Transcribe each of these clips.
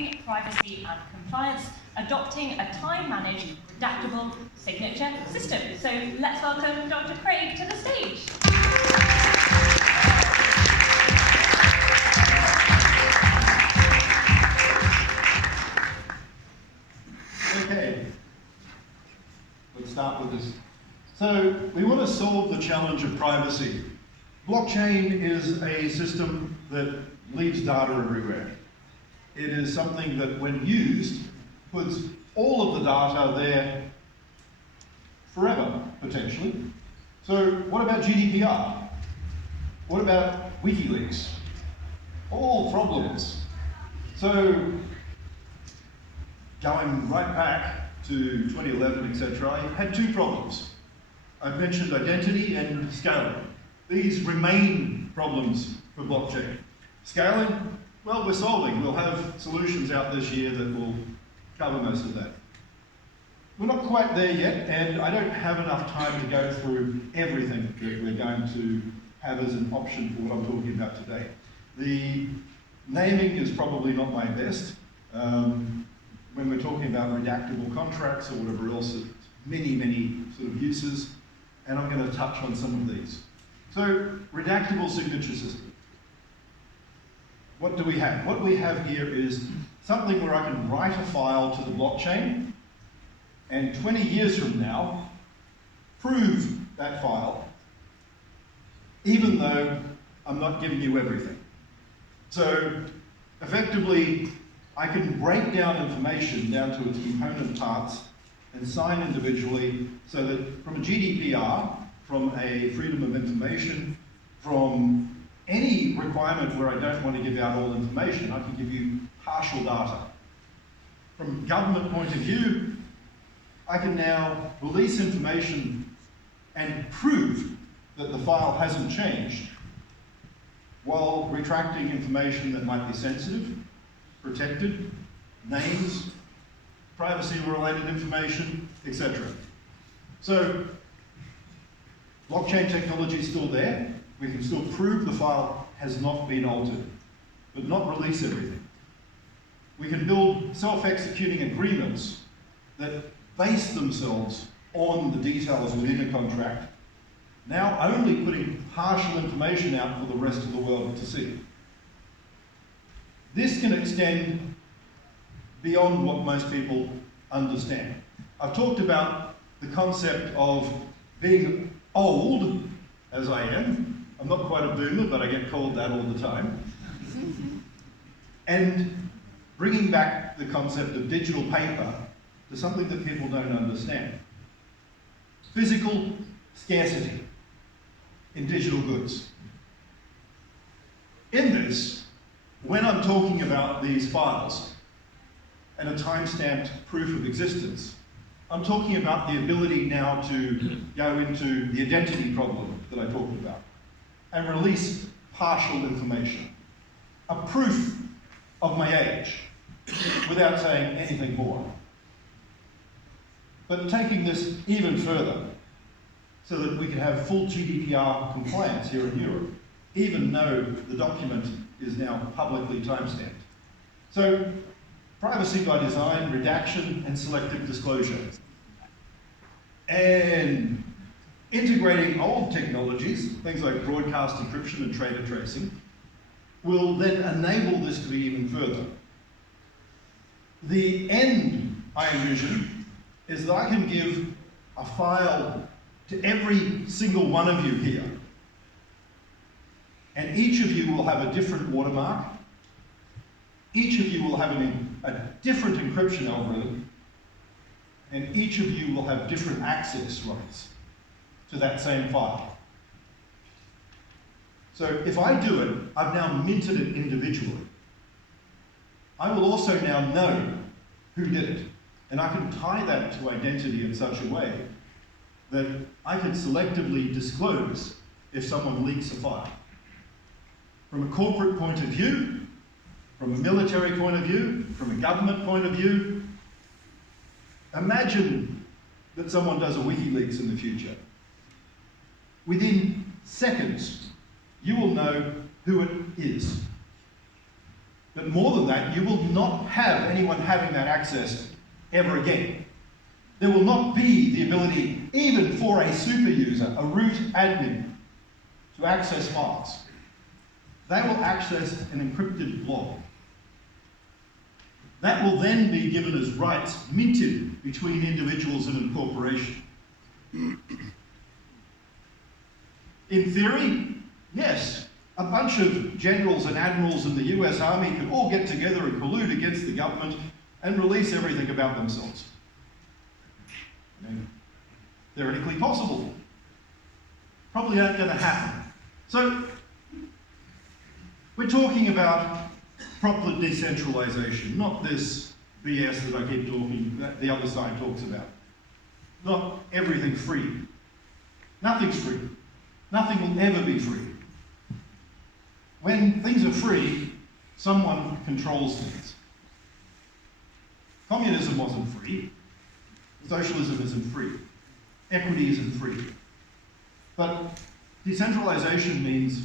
Unlocking Privacy and Compliance, adopting a time-managed, redactable signature system. So let's welcome Dr. Craig to the stage. Okay, let's start with this. So we want to solve the challenge of privacy. Blockchain is a system that leaves data everywhere. It is something that, when used, puts all of the data there forever, potentially. So what about GDPR? What about WikiLeaks? All problems. So going right back to 2011, etc., I had two problems. I've mentioned identity and scaling. These remain problems for blockchain. Scaling, well, we're solving. We'll have solutions out this year that will cover most of that. We're not quite there yet, and I don't have enough time to go through everything that we're going to have as an option for what I'm talking about today. The naming is probably not my best. When we're talking about redactable contracts or whatever else, it's many sort of uses, and I'm going to touch on some of these. So, redactable signature system. What do we have? What we have here is something where I can write a file to the blockchain, and 20 years from now, prove that file, even though I'm not giving you everything. So, effectively, I can break down information down to its component parts and sign individually, so that from a GDPR, from a freedom of information, from any requirement where I don't want to give out all information, I can give you partial data. From a government point of view, I can now release information and prove that the file hasn't changed, while retracting information that might be sensitive, protected, names, privacy-related information, etc. So, blockchain technology is still there. We can still prove the file has not been altered, but not release everything. We can build self-executing agreements that base themselves on the details within a contract, now only putting partial information out for the rest of the world to see. This can extend beyond what most people understand. I've talked about the concept of being old, as I am. I'm not quite a boomer, but I get called that all the time. And bringing back the concept of digital paper to something that people don't understand. Physical scarcity in digital goods. In this, when I'm talking about these files and a time-stamped proof of existence, I'm talking about the ability now to go into the identity problem that I talked about and release partial information, a proof of my age, without saying anything more. But taking this even further, so that we can have full GDPR compliance here in Europe, even though the document is now publicly timestamped. So, privacy by design, redaction, and selective disclosure. And integrating old technologies, things like broadcast encryption and trader tracing, will then enable this to be even further. The end I envision is that I can give a file to every single one of you here. And each of you will have a different watermark. Each of you will have a different encryption algorithm. And each of you will have different access rights to that same file. So if I do it, I've now minted it individually. I will also now know who did it. And I can tie that to identity in such a way that I can selectively disclose if someone leaks a file. From a corporate point of view, from a military point of view, from a government point of view, imagine that someone does a WikiLeaks in the future. Within seconds, you will know who it is. But more than that, you will not have anyone having that access ever again. There will not be the ability, even for a super user, a root admin, to access files. They will access an encrypted blob. That will then be given as rights minted between individuals and a corporation. In theory, yes, a bunch of generals and admirals in the US Army could all get together and collude against the government and release everything about themselves. Theoretically possible. Probably not going to happen. So, we're talking about proper decentralization, not this BS that I keep talking, that the other side talks about. Not everything free. Nothing's free. Nothing will ever be free. When things are free, someone controls things. Communism wasn't free. Socialism isn't free. Equity isn't free. But decentralization means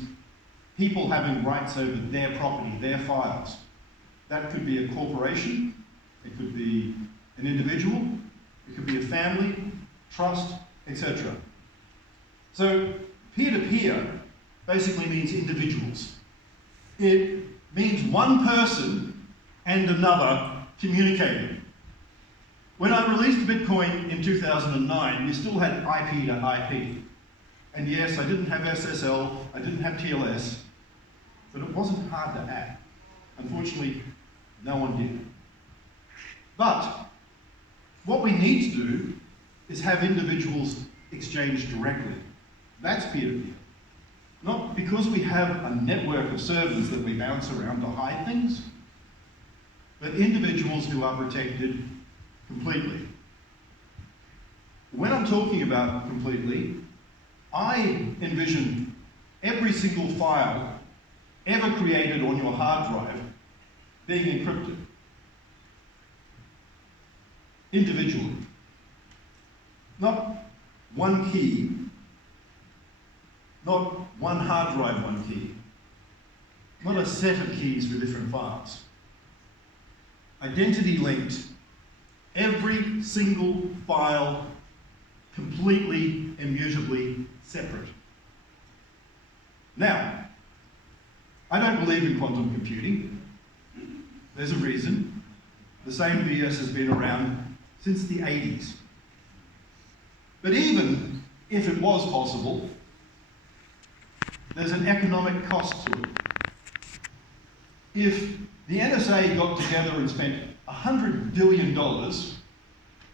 people having rights over their property, their files. That could be a corporation, it could be an individual, it could be a family, trust, etc. So peer-to-peer basically means individuals. It means one person and another communicating. When I released Bitcoin in 2009, we still had IP to IP. And yes, I didn't have SSL, I didn't have TLS, but it wasn't hard to add. Unfortunately, no one did. But what we need to do is have individuals exchange directly. That's peer-to-peer. Not because we have a network of servers that we bounce around to hide things, but individuals who are protected completely. When I'm talking about completely, I envision every single file ever created on your hard drive being encrypted. Individually. Not one key, not one hard drive, one key. Not a set of keys for different files. Identity linked, every single file completely, immutably separate. Now, I don't believe in quantum computing. There's a reason. The same BS has been around since the 80s. But even if it was possible, there's an economic cost to it. If the NSA got together and spent $100 billion,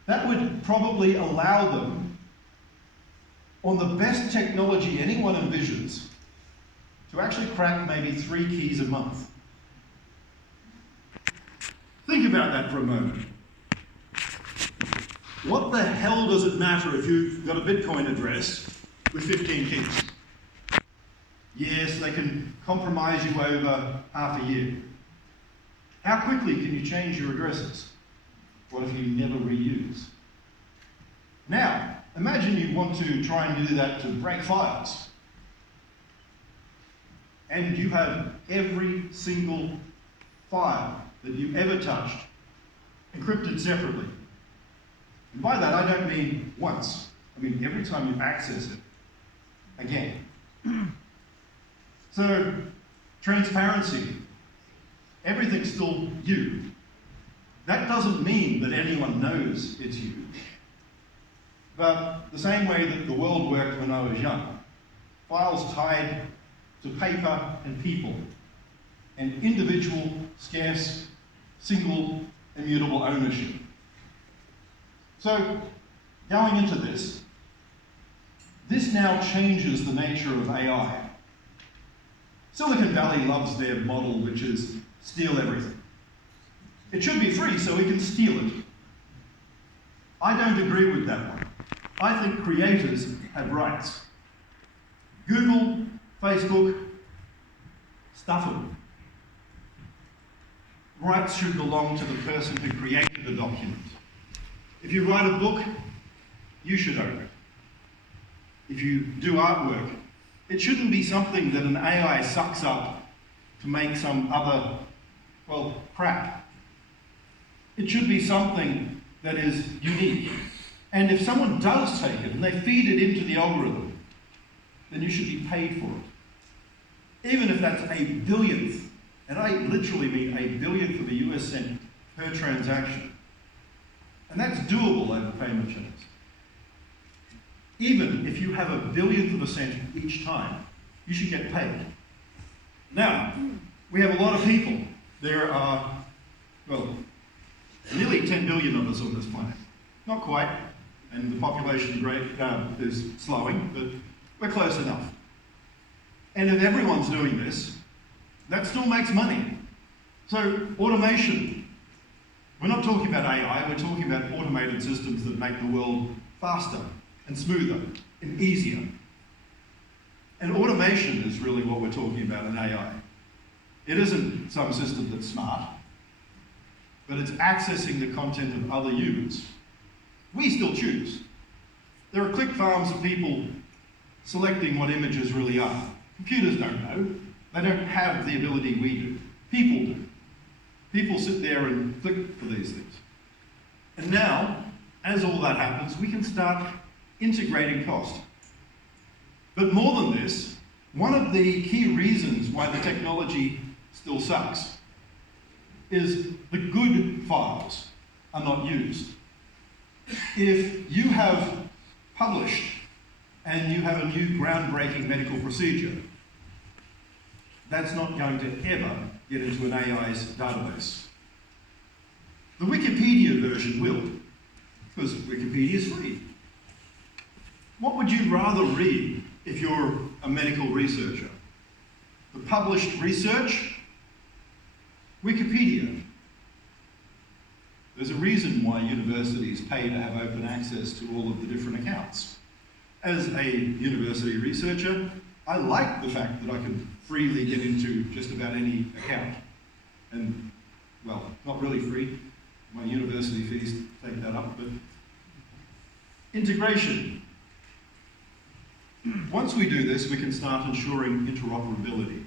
that would probably allow them, on the best technology anyone envisions, to actually crack maybe 3 keys a month. Think about that for a moment. What the hell does it matter if you've got a Bitcoin address with 15 keys? Yes, they can compromise you over half a year. How quickly can you change your addresses? What if you never reuse? Now, imagine you want to try and do that to break files. And you have every single file that you ever touched encrypted separately. And by that, I don't mean once. I mean every time you access it, again. So, transparency. Everything's still you. That doesn't mean that anyone knows it's you. But the same way that the world worked when I was young, files tied to paper and people, and individual, scarce, single, immutable ownership. So, going into this now changes the nature of AI. Silicon Valley loves their model, which is steal everything. It should be free so we can steal it. I don't agree with that one. I think creators have rights. Google, Facebook, stuff them. Rights should belong to the person who created the document. If you write a book, you should own it. If you do artwork, it shouldn't be something that an AI sucks up to make some other well, crap. It should be something that is unique. And if someone does take it and they feed it into the algorithm, then you should be paid for it. Even if that's a billionth, and I literally mean a billionth of a US cent per transaction. And that's doable over payment channels. Even if you have a billionth of a cent each time, you should get paid. Now, we have a lot of people. There are, well, nearly 10 billion of us on this planet. Not quite, and the population rate is slowing, but we're close enough. And if everyone's doing this, that still makes money. So automation, we're not talking about AI, we're talking about automated systems that make the world faster and smoother and easier. And automation is really what we're talking about in AI. It isn't some system that's smart, but it's accessing the content of other humans. We still choose. There are click farms of people selecting what images really are. Computers don't know. They don't have the ability we do. People do. People sit there and click for these things. And now, as all that happens, we can start integrating cost. But more than this, one of the key reasons why the technology still sucks is the good files are not used. If you have published and you have a new groundbreaking medical procedure, that's not going to ever get into an AI's database. The Wikipedia version will, because Wikipedia is free. What would you rather read if you're a medical researcher? The published research? Wikipedia. There's a reason why universities pay to have open access to all of the different accounts. As a university researcher, I like the fact that I can freely get into just about any account. And, well, not really free. My university fees take that up, but integration. Once we do this, we can start ensuring interoperability.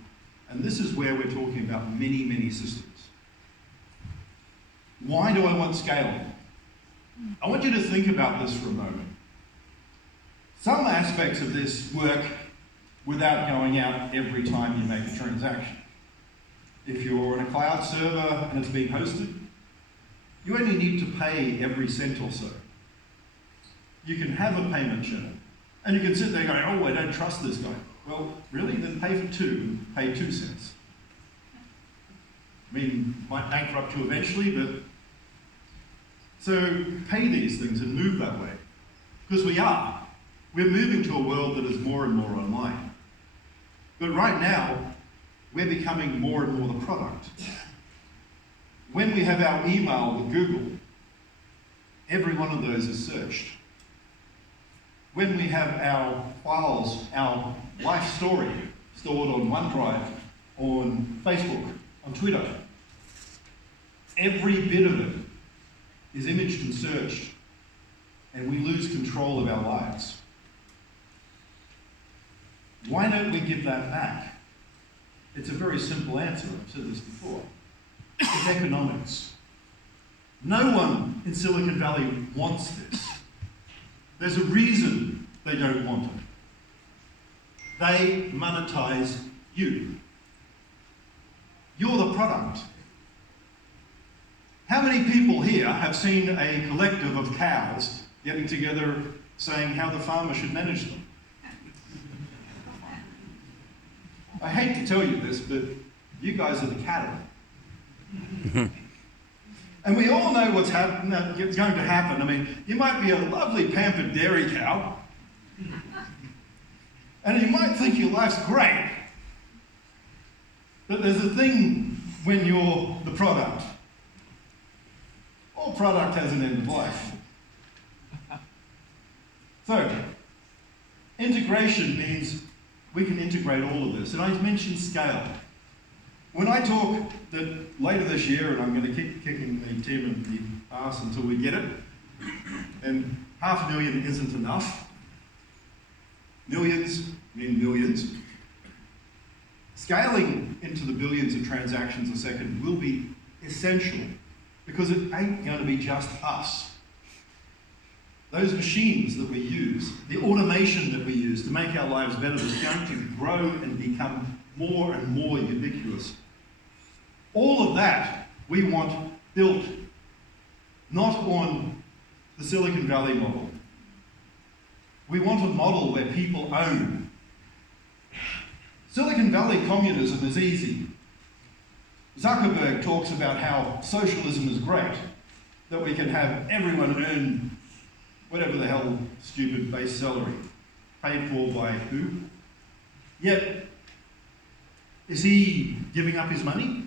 And this is where we're talking about many, many systems. Why do I want scaling? I want you to think about this for a moment. Some aspects of this work without going out every time you make a transaction. If you're on a cloud server and it's being hosted, you only need to pay every cent or so. You can have a payment channel, and you can sit there going, oh, I don't trust this guy. Well, really? Then pay for 2, pay 2 cents. I mean, might bankrupt you eventually, but... So pay these things and move that way. Because we are. We're moving to a world that is more and more online. But right now, we're becoming more and more the product. When we have our email with Google, every one of those is searched. When we have our files, our life story stored on OneDrive, on Facebook, on Twitter, every bit of it is imaged and searched, and we lose control of our lives. Why don't we give that back? It's a very simple answer, I've said this before. It's economics. No one in Silicon Valley wants this. There's a reason they don't want it. They monetize you. You're the product. How many people here have seen a collective of cows getting together saying how the farmer should manage them? I hate to tell you this, but you guys are the cattle. And we all know what's going to happen. I mean, you might be a lovely pampered dairy cow, and you might think your life's great, but there's a thing when you're the product. All product has an end of life. So, integration means we can integrate all of this. And I mentioned scale. When I talk that later this year, and I'm going to keep kicking the team in the ass until we get it, and 500,000 isn't enough. Millions mean millions. Scaling into the billions of transactions a second will be essential, because it ain't going to be just us. Those machines that we use, the automation that we use to make our lives better, is going to grow and become more and more ubiquitous. All of that we want built not on the Silicon Valley model. We want a model where people own. Silicon Valley communism is easy. Zuckerberg talks about how socialism is great, that we can have everyone earn whatever the hell stupid base salary, paid for by who? Yet, is he giving up his money?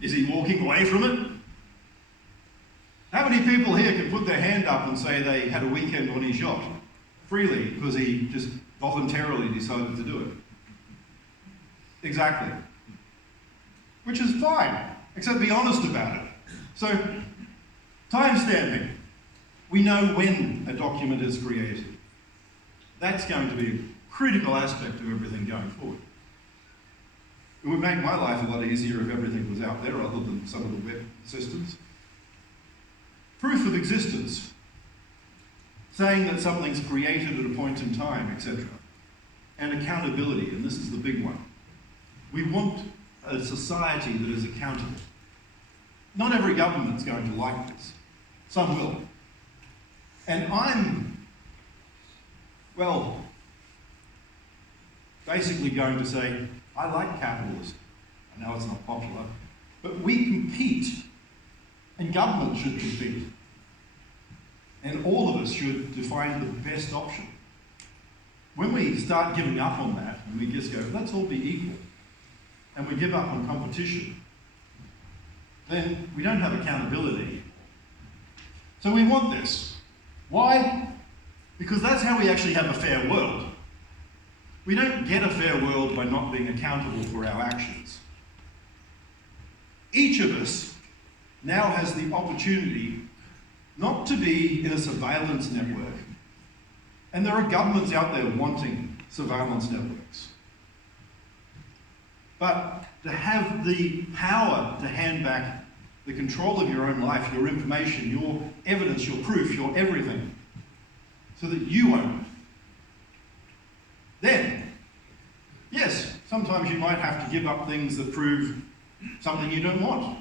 Is he walking away from it? How many people here can put their hand up and say they had a weekend on his yacht freely because he just voluntarily decided to do it? Exactly. Which is fine, except be honest about it. So, timestamping. We know when a document is created. That's going to be a critical aspect of everything going forward. It would make my life a lot easier if everything was out there other than some of the web systems. Proof of existence. Saying that something's created at a point in time, etc. And accountability, and this is the big one. We want a society that is accountable. Not every government's going to like this. Some will. And I'm, well, basically going to say, I like capitalism. I know it's not popular, but we compete, and government should compete. And all of us should define the best option. When we start giving up on that, and we just go, let's all be equal, and we give up on competition, then we don't have accountability. So we want this. Why? Because that's how we actually have a fair world. We don't get a fair world by not being accountable for our actions. Each of us now has the opportunity not to be in a surveillance network. And there are governments out there wanting surveillance networks. But to have the power to hand back the control of your own life, your information, your evidence, your proof, your everything, so that you own it. Then, yes, sometimes you might have to give up things that prove something you don't want.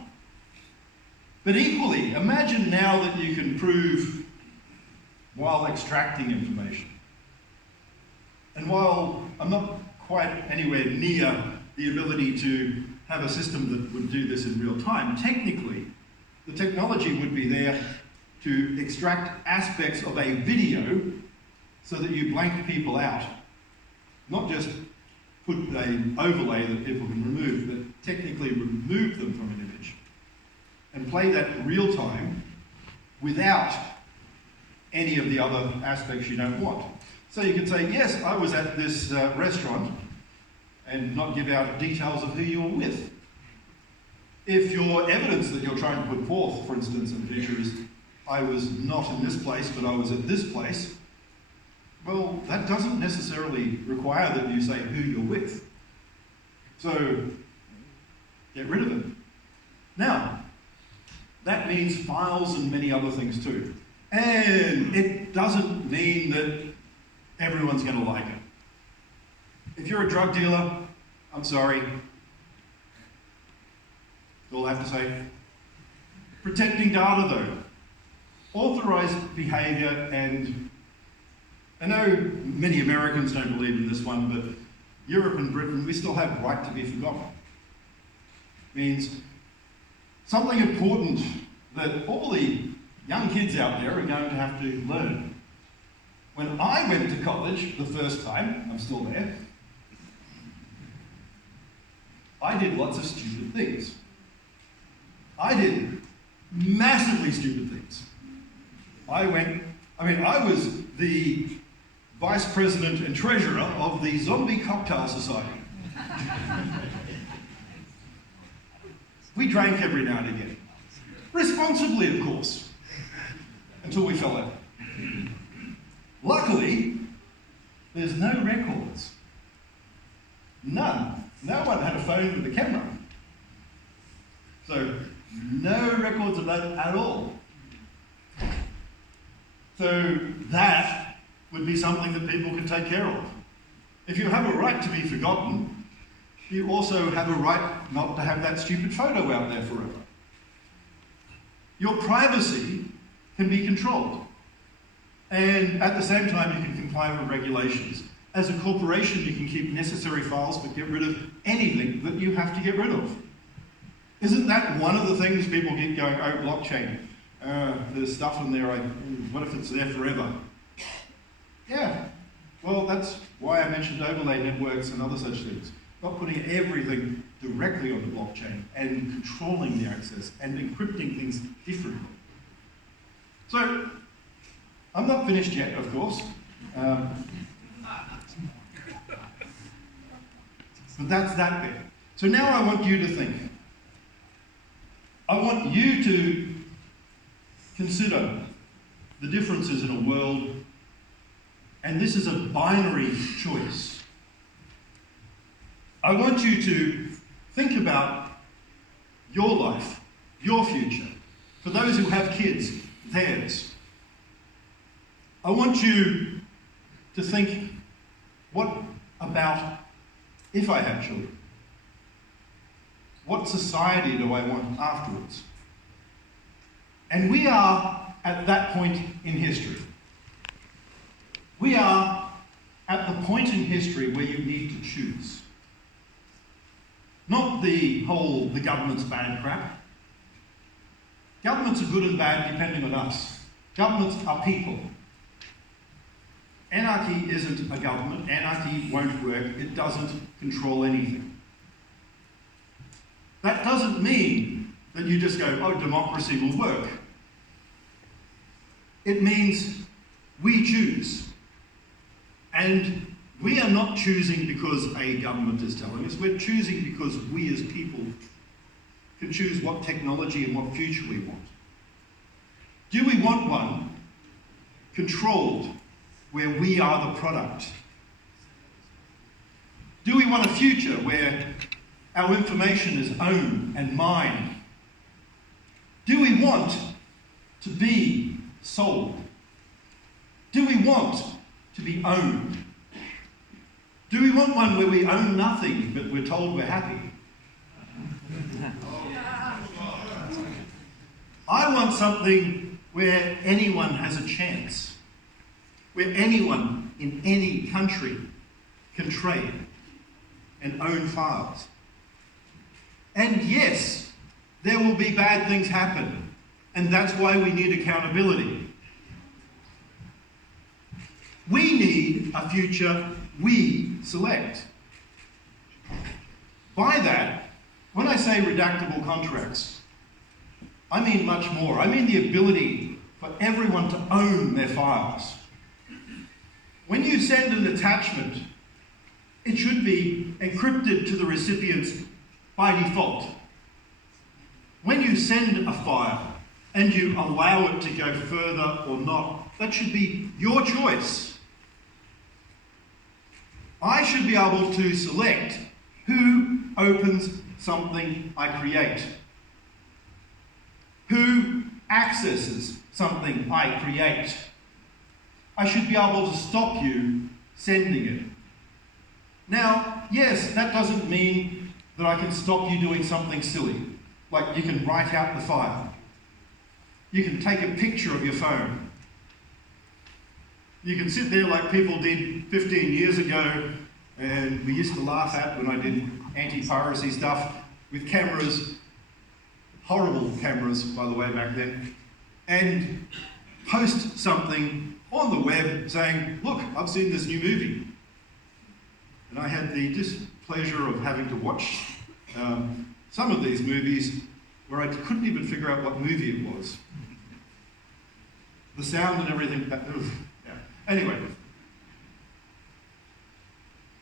But equally, imagine now that you can prove while extracting information. And while I'm not quite anywhere near the ability to have a system that would do this in real time, technically, the technology would be there to extract aspects of a video so that you blank people out. Not just put an overlay that people can remove, but technically remove them from an image and play that in real time without any of the other aspects you don't want. So you could say, yes, I was at this restaurant, and not give out details of who you were with. If your evidence that you're trying to put forth, for instance, in the future is, I was not in this place, but I was at this place, well, that doesn't necessarily require that you say who you're with. So, get rid of it. Now, that means files and many other things too. And it doesn't mean that everyone's going to like it. If you're a drug dealer, I'm sorry. That's all I have to say. Protecting data though. Authorized behavior, and I know many Americans don't believe in this one, but Europe and Britain, we still have right to be forgotten. Means something important that all the young kids out there are going to have to learn. When I went to college the first time, I'm still there, I did lots of stupid things. I did massively stupid things. I was the vice president and treasurer of the Zombie Cocktail Society. We drank every now and again. Responsibly, of course. Until we fell out. Luckily, there's no records. None. No one had a phone with a camera. So no records of that at all. So that would be something that people can take care of. If you have a right to be forgotten, you also have a right not to have that stupid photo out there forever. Your privacy can be controlled. And at the same time, you can comply with regulations. As a corporation, you can keep necessary files but get rid of anything that you have to get rid of. Isn't that one of the things people get going, oh, blockchain, there's stuff in there, what if it's there forever? Yeah, well, that's why I mentioned overlay networks and other such things. Not putting everything directly on the blockchain and controlling the access and encrypting things differently. So, I'm not finished yet, of course. But that's that bit. So now I want you to think. I want you to consider the differences in a world, and this is a binary choice. I want you to think about your life, your future. For those who have kids, theirs. I want you to think, what about if I have children? What society do I want afterwards? And we are at that point in history. We are at the point in history where you need to choose. Not the government's bad crap. Governments are good and bad depending on us. Governments are people. Anarchy isn't a government. Anarchy won't work. It doesn't control anything. That doesn't mean that you just go, oh, democracy will work. It means we choose. And we are not choosing because a government is telling us. We're choosing because we as people can choose what technology and what future we want. Do we want one controlled where we are the product? Do we want a future where our information is owned and mined? Do we want to be sold? Do we want to be owned? Do we want one where we own nothing but we're told we're happy? I want something where anyone has a chance, where anyone in any country can trade and own files. And yes, there will be bad things happen, and that's why we need accountability. We need a future we select. By that, when I say redactable contracts, I mean much more. I mean the ability for everyone to own their files. When you send an attachment, it should be encrypted to the recipients by default. When you send a file and you allow it to go further or not, that should be your choice. I should be able to select who opens something I create, who accesses something I create. I should be able to stop you sending it. Now, yes, that doesn't mean that I can stop you doing something silly, like you can write out the file. You can take a picture of your phone. You can sit there like people did 15 years ago, and we used to laugh at when I did anti-piracy stuff with cameras, horrible cameras, by the way, back then, and post something on the web saying, look, I've seen this new movie. And I had the displeasure of having to watch some of these movies where I couldn't even figure out what movie it was. The sound and everything, yeah. Anyway,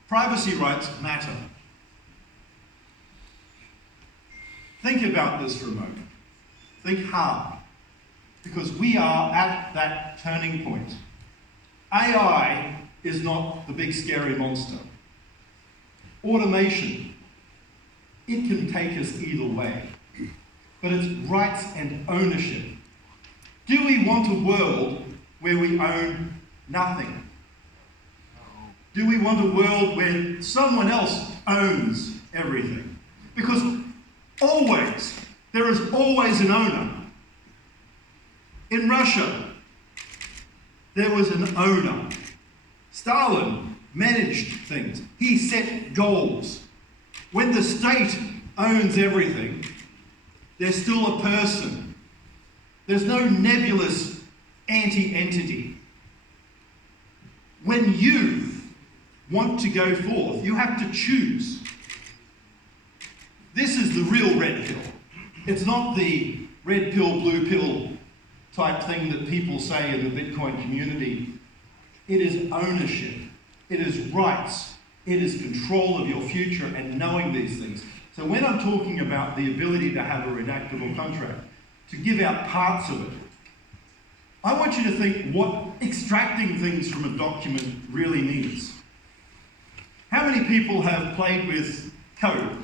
privacy rights matter. Think about this for a moment. Think hard. Because we are at that turning point. AI is not the big scary monster. Automation, it can take us either way. but it's rights and ownership. Do we want a world where we own nothing? Do we want a world where someone else owns everything? Because there is always an owner. In Russia, there was an owner. Stalin managed things. He set goals. When the state owns everything, there's still a person. There's no nebulous anti-entity. When you want to go forth, you have to choose. This is the real red pill. It's not the red pill, blue pill type thing that people say in the Bitcoin community. It is ownership. It is rights. It is control of your future and knowing these things. So when I'm talking about the ability to have a redactable contract, to give out parts of it, I want you to think what extracting things from a document really means. How many people have played with code?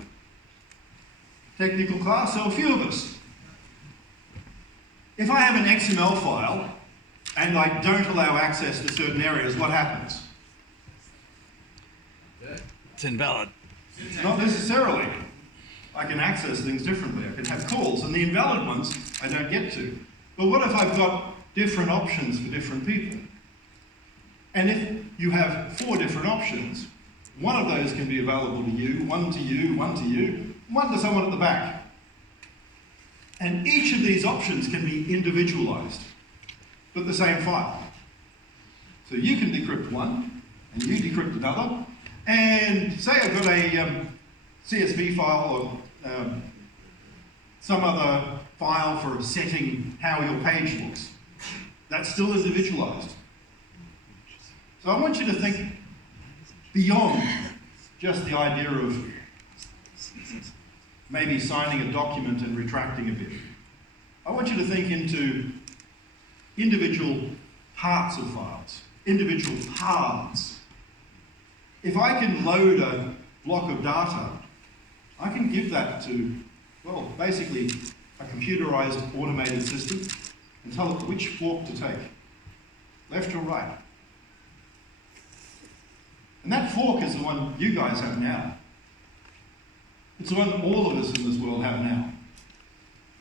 Technical class, so a few of us. If I have an XML file and I don't allow access to certain areas, what happens? It's invalid. Not necessarily. I can access things differently. I can have calls, and the invalid ones I don't get to. But what if I've got different options for different people? And if you have 4 different options, one of those can be available to you, one to you, one to you, one to someone at the back. And each of these options can be individualized, but the same file. So you can decrypt one, and you decrypt another, and say I've got a CSV file or some other file for setting how your page looks. That's still individualized. So I want you to think beyond just the idea of maybe signing a document and retracting a bit. I want you to think into individual parts of files, individual paths. If I can load a block of data, I can give that to, well, basically a computerized automated system and tell it which fork to take, left or right. And that fork is the one you guys have now. It's the one all of us in this world have now.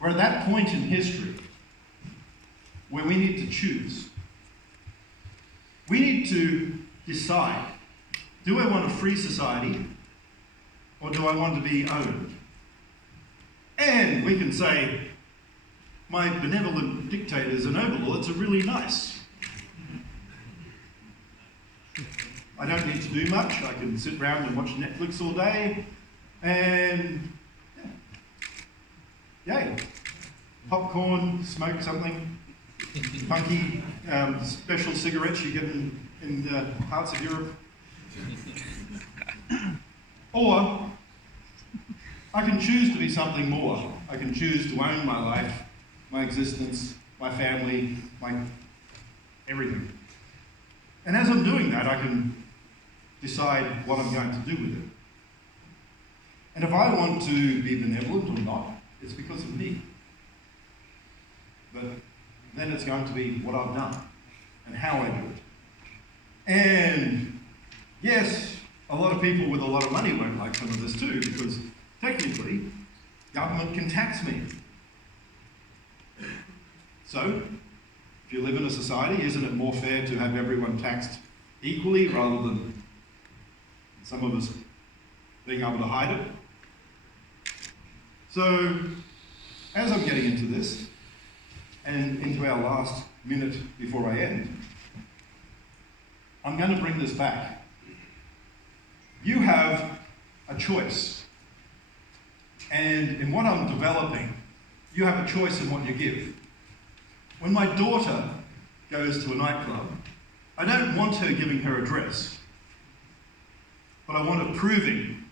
We're at that point in history where we need to choose. We need to decide, do I want a free society or do I want to be owned? And we can say, my benevolent dictators and overlords are really nice. I don't need to do much. I can sit around and watch Netflix all day. And yay, popcorn, smoke something, funky special cigarettes you get in parts of Europe. Or I can choose to be something more. I can choose to own my life, my existence, my family, my everything. And as I'm doing that, I can decide what I'm going to do with it. And if I want to be benevolent or not, it's because of me. But then it's going to be what I've done and how I do it. And yes, a lot of people with a lot of money won't like some of this too, because technically, government can tax me. So, if you live in a society, isn't it more fair to have everyone taxed equally rather than some of us being able to hide it? So, as I'm getting into this, and into our last minute before I end, I'm going to bring this back. You have a choice. And in what I'm developing, you have a choice in what you give. When my daughter goes to a nightclub, I don't want her giving her address, but I want her proving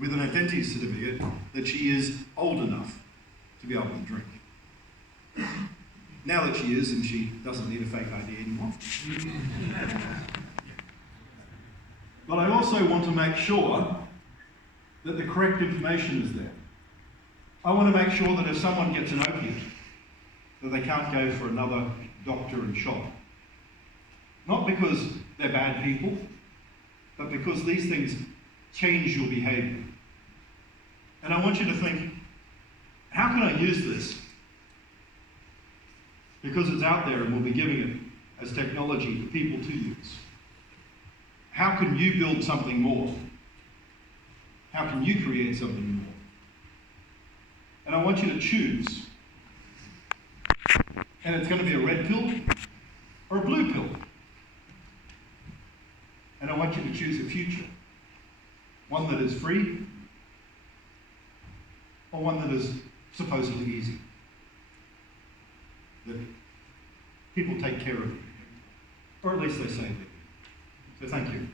with an identity certificate that she is old enough to be able to drink. Now that she is, and she doesn't need a fake ID anymore. But I also want to make sure that the correct information is there. I want to make sure that if someone gets an opiate, that they can't go for another doctor and shop. Not because they're bad people, but because these things change your behaviour. And I want you to think, how can I use this? Because it's out there and we'll be giving it as technology for people to use. How can you build something more? How can you create something more? And I want you to choose. And it's going to be a red pill or a blue pill. And I want you to choose a future. One that is free or one that is supposedly easy. That people take care of you. Or at least they say they do. So thank you.